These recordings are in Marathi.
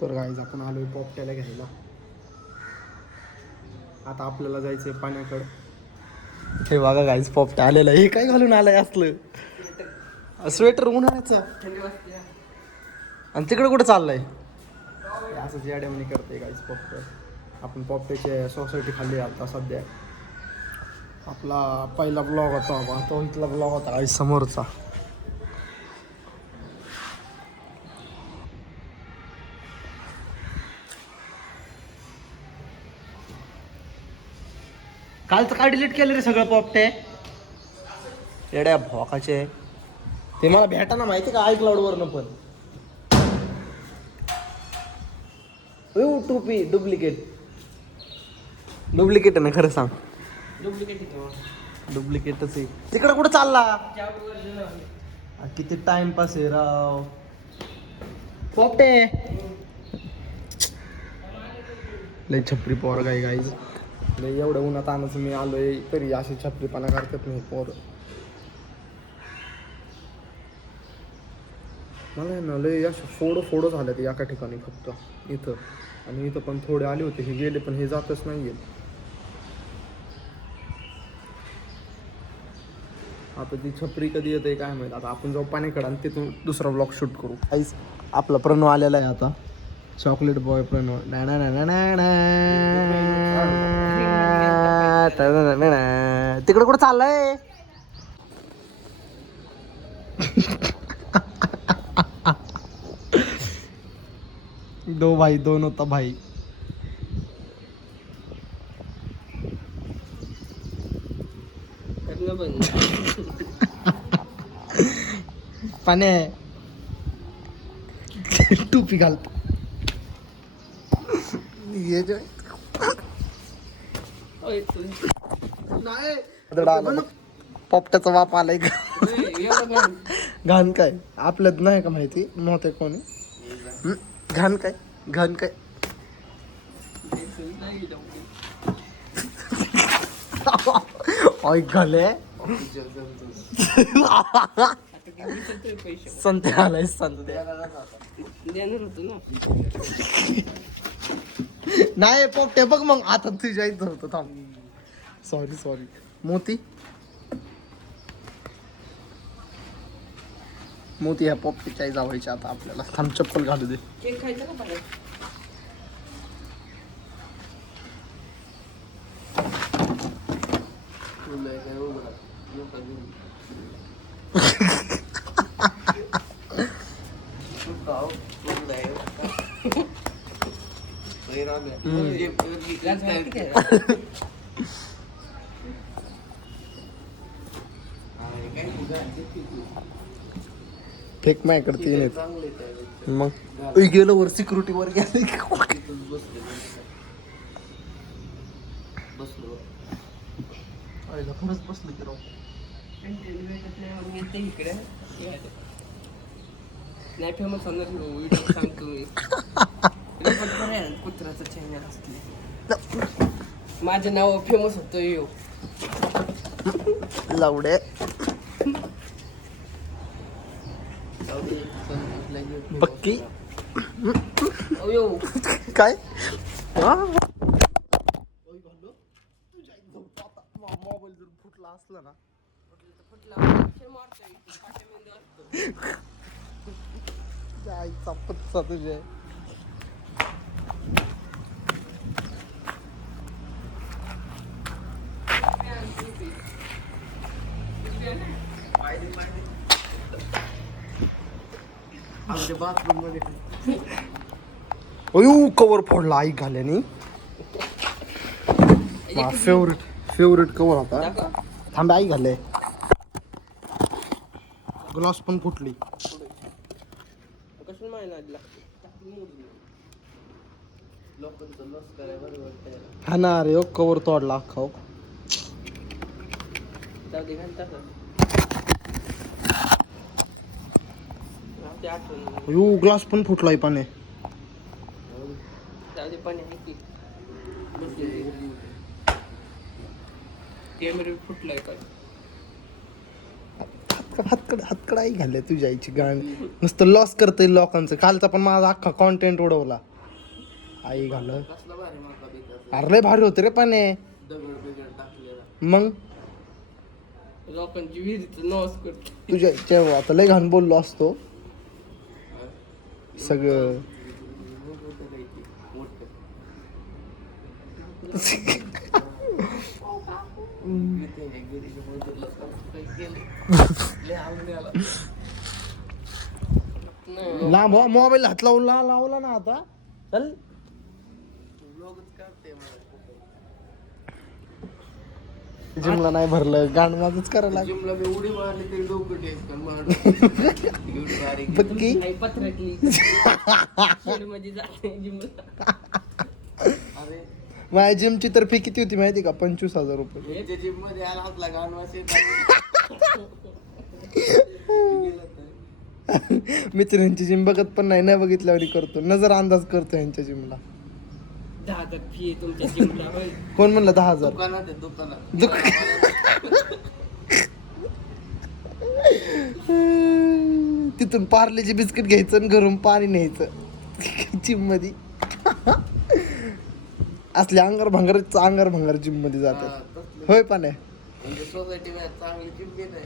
तर गाईज आपण आलोय पोपट्याला घ्यायला. आता आपल्याला जायचंय पाण्याकडं. हे बघा गाईज पोपट्या आलेला. हे काय घालून आलाय असलं स्वेटर उन्हाळ्याचा. आणि तिकडे कुठं चाललंय? असंच याड्यामनी करते गाईज पोपट. आपण पोपट्याची सोसायटी खाल्ली आता सध्या. आपला पहिला ब्लॉग होता बाबा, तो इथला ब्लॉग होता गाईज समोरचा. कालचं काय डिलीट केलं रे सगळं पोपटे येड्या भोकाचे. ते मला भेटाना माहिती का iCloud वरनं पण. टोपी डुप्लिकेट आहे ना खरं सांग. डुप्लिकेटच आहे. तिकडे कुठं चालला? किती टाइमपास आहे राव पोपटे. लय छपरी पोर गाई गाईज. लय एवढं उन्हात आणायचं मी आलोय तरी अशी छपरीपणा करतात नाही पोर. मला ना लय अशा फोडो झाल्यात एका ठिकाणी फक्त इथं. आणि इथं पण थोडे आले होते, हे गेले पण हे जातच नाहीये. आता ती छपरी कधी येते काय माहित. आता आपण जाऊ पाण्याकडे आणि तिथून दुसरा ब्लॉग शूट करू. काहीच आपला प्रणव आलेला आहे आता. Chocolate boy Pranav. तिकडे कुठं चाललंय? दो भाई दोन होता भाई. पाने टोपी घालतो. पोपट्याचा बाप आलाय का? घाण काय आपल्यात नाही का माहिती नव्हते कोणी. घाण काय घाण काय. घाले संत आलाय संत नाही पोपटे बघ मग आता तुझ्या इथं होतं. थांब सॉरी मोती ह्या पोपटीच्या जावायच्या आता आपल्याला. थांब चप्पल घालू दे. केक खायचा का पाहिजे? फेक माय करते मग गेलो वर सिक्युरिटी वर गेले. खरंच बसलो की राव. नाही फेमस सांगतो कुत्राचं चॅनल असते. माझं नाव फेमस होतं यो लावडे. पक्की काय मोबाईल जर फुटला असला ना पत्ता तुझे. बाथरूम मध्ये कवर फोडला आई घाल्यानी. फेवरेट कवर होता. थांब आई घाले. ग्लास पण फुटली. हा ना रे कवर तोडला अख्खा. ग्लास पण फुटलाय पाने. कॅमेरा फुटलाय काय? हातकडा आई घालल्या तुझ्या आईची गाण नुसतं लॉस करते लोकांचं. कालचा पण माझा अख्खा कॉन्टेंट उडवला आई घाल. कसला भारी माका बिकाचा. अरे लय भारी होते रे पाने. दगड बिगड टाकलेला. मग लोकांची विहिरीचं नॉस करतो. तुझ्या इच्छा आता लय घाण बोललो असतो सगळं. लांब मोबाईल हात लावला ना आता. चल जिमला नाही भरलं गाण माझच करायला लागलं. जिमला मी उडी मारली तरी डोकं टेस्ट बक्की पत्रातली मध्ये जाते जिमला. अरे माझ्या जिमची तर फी किती होती माहिती का? 25,000 रुपये. याच्या जिम मध्ये आला आपला गाणवास मित्रांची जिम बघत पण नाही बघितल्यावर करतो. नजर अंदाज करतो यांच्या जिमला. 10,000 फी आहे तुमच्या जिमला. कोण म्हणलं 10,000? दुकानात आहे दुकानात. तिथून पार्लेची बिस्किट घ्यायचं आणि घरून पाणी न्यायचं जिम मध्ये. असले अंगार भंगार जिम मध्ये जातात. होय पाण्या म्हणजे सोसायटी मध्ये चांगली जिम बी नाही.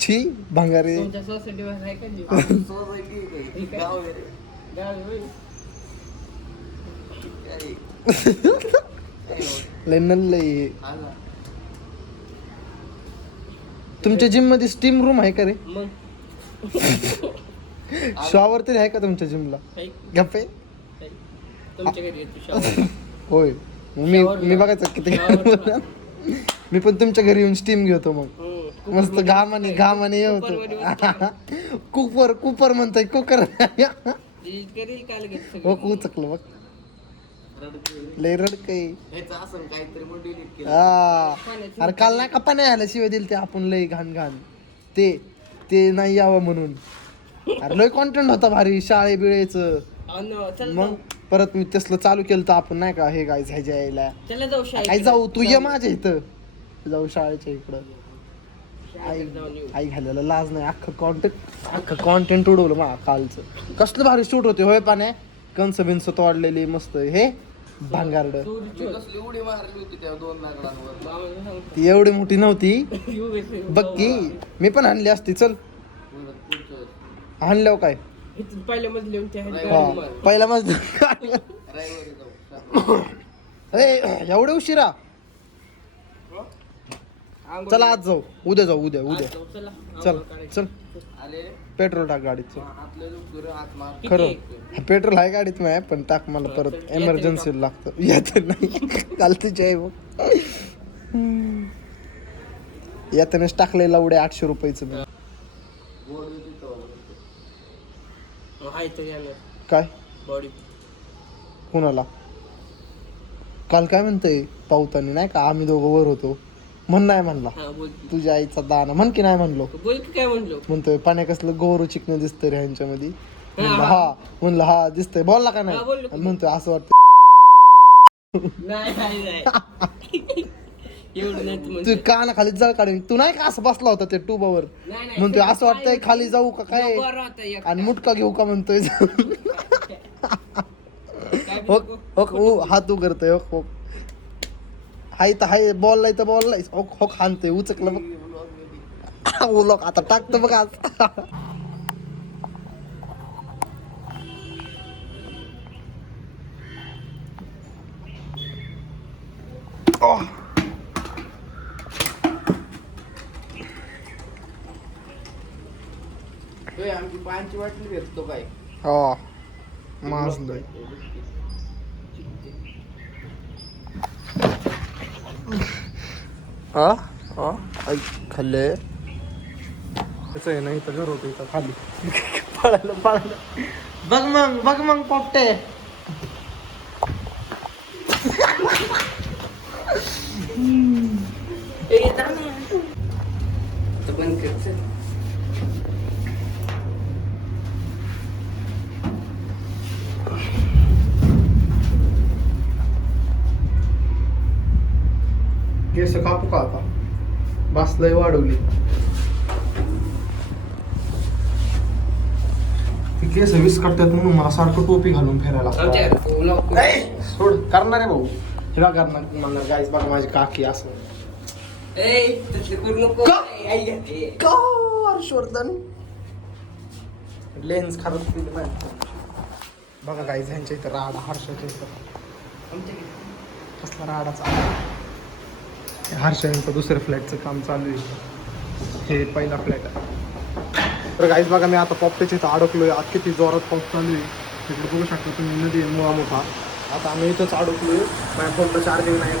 छी भंगारे. तुमच्या सोसायटी मध्ये आहे का जिम? सोसायटी गाव आहे रे. गाव आहे होय. लय नल्लय. आला. तुमच्या जिम मध्ये स्टीम रूम आहे का रे? मग शॉवर तरी आहे का तुमच्या जिमला? आहे. गप्पे आहे. तुमच्या घरी येतो shower. होय. मी बघायचं किती. मी पण तुमच्या घरी येऊन स्टीम घेतो मग. मस्त घामाने येतो. कुपर म्हणताय कुकर. करेल काल घेत उचकलं बघ. लय रडकय. ह्याचं असं काहीतरी मग डिलीट केलं. अरे काल नाही का पाण्या आलं शिवाय दिल ते आपण लय घाण ते नाही यावं म्हणून. अरे लय कॉन्टेंट होता भारी शाळे बिळेचं. मग परत मी तसलं चालू केलं तर आपण नाही का हे काय ह्याच्या यायला चला जाऊ काय जाऊ तू ये माझ्या इथं जाऊ शाळेच्या इकडं. आई घालायला लाज नाही. अख्खं कॉन्टेंट उडवलं मा कालचं. कसलं भारी शूट होते होय पाण्या. कंस बिंस तोडलेली मस्त हे भांगारड. कसली उडी मारली होती त्या 2 नागरांवर. ती एवढी मोठी नव्हती बघ की. मी पण आणली असती. चल आणल्यावर काय पहिल्या मजली पहिला मज एवढे उशिरा. चला आज जाऊ उद्या चल पेट्रोल टाक गाडीत. खरं पेट्रोल आहे गाडीत नाही पण टाक मला परत एमर्जन्सी लागतं. येत नाही चालतीच आहे मग. येतानाच टाकले लावडे 800 रुपयाचं. काय बॉडी कोणाला काल काय म्हणतोय पावतानी नाही का आम्ही दोघं वर होतो म्हण नाही म्हणला. तुझ्या आईचा दाना म्हण की नाही म्हणलो. बोल की काय म्हणलो. म्हणतोय पाण्या कसलं गोरू चिकन दिसतंय रे ह्यांच्यामध्ये. म्हणलं हा दिसतंय. बोलला का नाही म्हणतोय असं वाटतं. तू काना खाली जळ काढून तू नाही का असं बसला होता ते टुबावर. म्हणतोय असं वाटतंय खाली जाऊ का काय आणि मुटका घेऊ का म्हणतोय. हात उघडतोय हो हाय तर हाय बॉललाय तर बॉललाय हो खानतोय उचकलं बघ. आता टाकतो बघ आज. आमची पानची वाटली भेटतो काय. हा माजलोय. खाल्ले आहे ना इथं घर होतं इथं खाली. पळायला बघ मग पोपटे. बंद कर. केस कापू का आता? बस लय वाढवली. केस वीस करतात म्हणून मला सारखं टोपी घालून फिरायला आमच्या लागतं. घरात vlog ए, सोड करणार आहे भाऊ हे बघा करणार म्हणणार गाईस बघा माझी काकी असं ए, तसलं करू नको. का? ए, आई घातली. का हर्षवर्धन लेन्स खराब केली माहिती बघा गाईस ह्यांच्या इथं राडा हर्षाच्या इथं आमच्या घरी. कसला राडा चालू हर्ष यांचं दुसऱ्या फ्लॅटचं काम चालू आहे हे पहिला फ्लॅट आहे तर गाईस बघा मी आता पॉपटेच्या इथं अडकलोय आत किती जोरात पाऊस चालू आहे तिकडे बघू शकता तुम्ही नदी आहे मुळा मोठा आता आम्ही इथंच अडकलोय माझ्या फोनला चार्जिंग नाही